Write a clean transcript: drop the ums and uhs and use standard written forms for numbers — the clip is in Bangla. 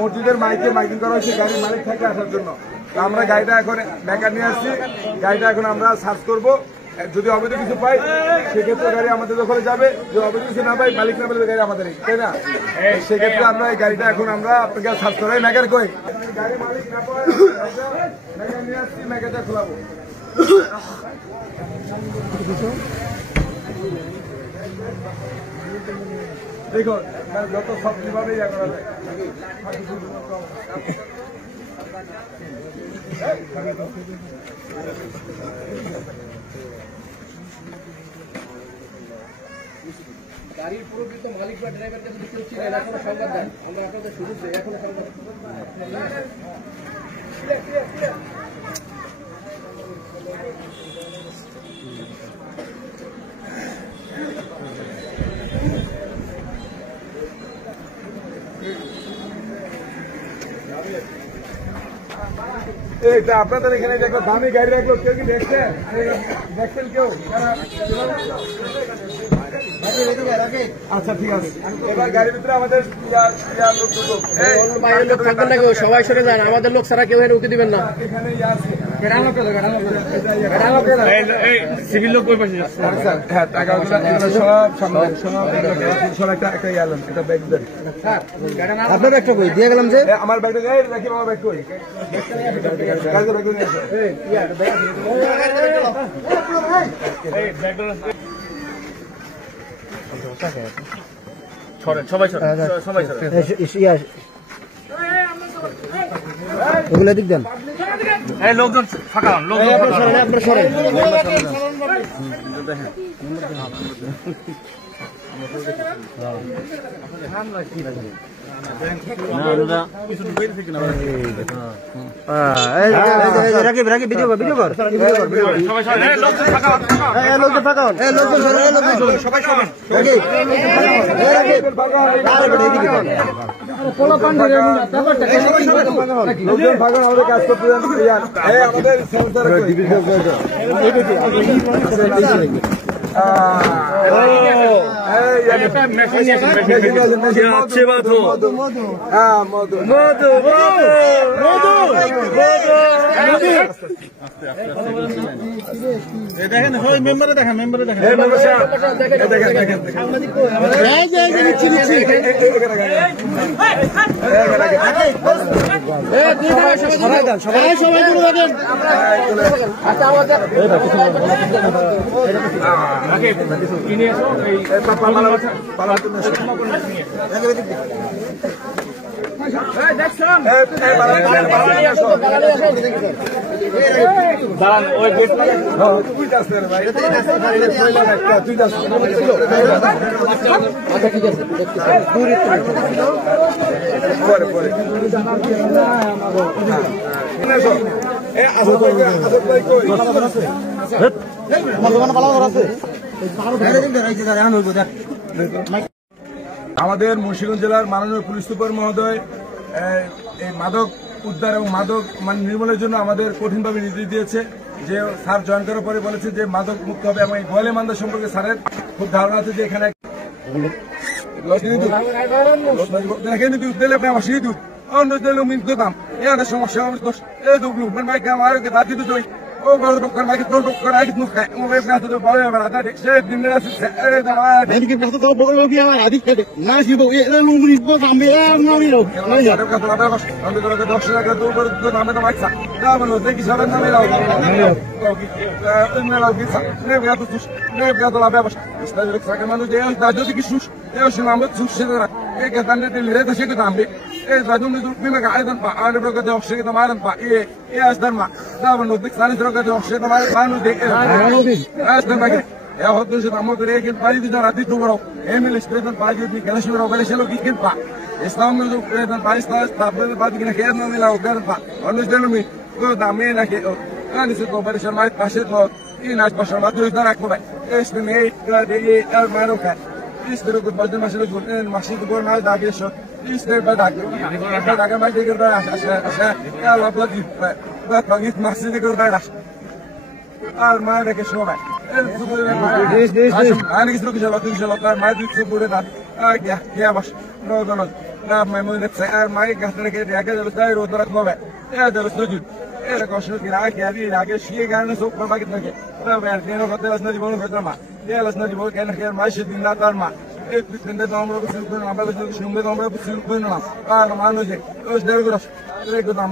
মসজিদের মাইকে মাইকিং করা হয়েছে গাড়ির মালিক থেকে আসার জন্য। আমরা গাড়িটা এখন মেকার নিয়ে আসছি, গাড়িটা এখন আমরা সার্চ করবো, যদি অবৈধ কিছু পাই সেক্ষেত্রে গাড়ি আমাদের দখলে যাবে, যদি অবৈধ কিছু না পাই মালিক না পেলে গাড়ি আমাদের, তাই না? সেক্ষেত্রে আমরা এই গাড়িটা এখন আমরা আপনাকে সার্চ করাই মেকার কই গাড়ি মালিক না পাই মেকার নিয়ে আসছি, মেকারটা খোলাবো। দেখো যত সব কিভাবে ইয়া করা যায়। গাড়ির প্রকৃত মালিক বা ড্রাইভারকে যদি কেউ চিনে এখনো সংবাদ দেন, আমরা আপনাদের সুযোগ দেই, এখনো সংবাদ এটা আপনাদের এখানে দেখো দামি গাড়ি রাখলো, কেউ কি দেখছেন? দেখছেন কেউ? আচ্ছা ঠিক আছে, এবার গাড়ির ভিতরে আমাদের সবাই সরে যান, আমাদের লোক ছাড়া কেউ উঠে দিবেন না। এখানে সিভিল লোক কই পাশে হ্যাঁ টাকা সব একটা গেলাম, এটা ব্যাগ দেন আপনার ব্যাগটা কই দিয়ে গেলাম যে আমার ব্যাগটা রাখি, আমার ব্যাগ কই সবাই ওগুলো দিক দেন, লোকজন ফাঁকা হন, আপনার সরেন কাজ করতে মেম্বারে দেখা আমাদের মুন্সিগঞ্জ জেলার মাননীয় পুলিশ সুপার মহোদয় এই মাদক উদ্ধার এবং মাদক নির্মূলের জন্য আমাদের কঠিনভাবে নির্দেশ দিয়েছে, যে স্যার জয়েন করার পরে বলেছে যে মাদক মুক্ত হবে। এবং এই গোয়ালে মান্দা সম্পর্কে স্যারের খুব ধারণা আছে যে এখানে সমস্যা Oh, God, look at my God, look at my look at my God, the boy, and I think said, the nurse said, and you can go over here. I think that nice you go, I'm here, no, you know, I'm going to go doctor, I got over the number of my son. Now, I think he's having a little never got to never got the lavish. Instead of second one, I don't think it's there's a number to sit there. I get under the letter, she could have been. I don't do me like I don't buy. I never got the shit of my buy. Yes, then my now no big son is got the shit of my final day. As the market. I hope there's a more than buy the Rati tomorrow. Emily Street and buy you the Galatian of Galatian can buy. It's not going to create and buy stars, but in a hair no will get. Understand me? Good, I mean, I get and it's a competition. My passion for in as passion. What do you not? It's the maid, the man of cat. This is the good budget machine and machine to go now. That is shot. This is the bad. I might take it back. I love you. But I get massive good back. I'll mind like a showman. And I think it's looking at my يا باش نو نو لا ما يمون تسعر ما يقدر كده يا كده بس داير ودرك ما هذا بس نجد ايه كوشنت كده يا دي يا شيء كان سوق ما كده كده لا بيرتينو كده لسنا دي بقول كده ما يا لسنا دي بقول كان خير ما شد دين لا دار ما ايه بتند عمره بس كنا ما بس شنو عمره بس كنا ما انا ما نجي ايش داير كده